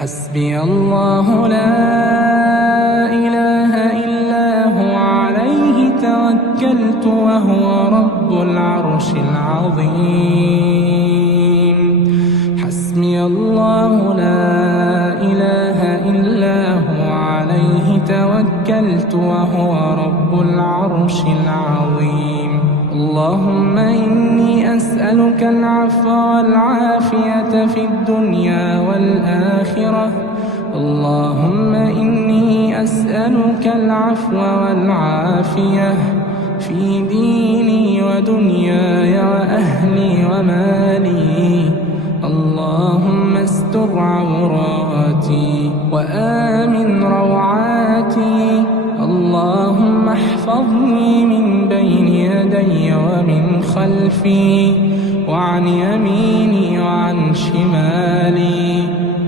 حسبي الله لا إله إلا هو عليه توكلت وهو رب العرش العظيم. حسبي الله لا إله إلا هو عليه توكلت وهو رب العرش العظيم. اللهم إني أسألك العفو والعافية في الدنيا والآخرة. اللهم إني أسألك العفو والعافية في ديني ودنياي وأهلي ومالي. اللهم استر عوراتي وآمن روعاتي. اللهم احفظني من بين يدي ومن خلفي وعن يميني وعن شمالي.